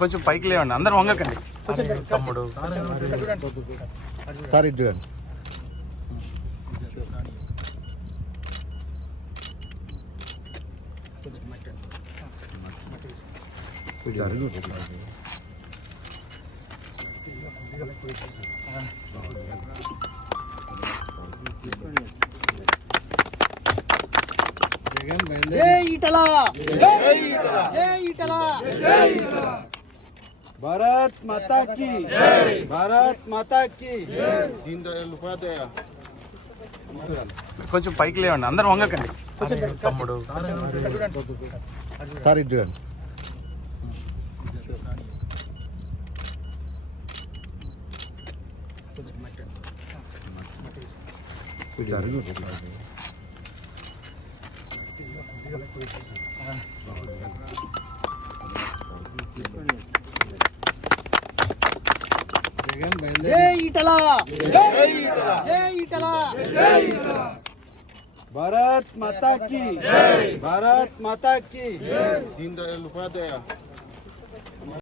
కొంచెం పైకి లేవండి, అందరు వంగకండి. తమ్ముడు సార్ ఇటు చూడండి. భారత్ మాతా కీ, భారత్ మాతా కీ. కొంచెం పైకి లేవండి, అందరు వంగకండి. తమ్ముడు సార్ ఇటు చూడండి. భారత్ మాతా కీ, భారత్ మాతా కీ.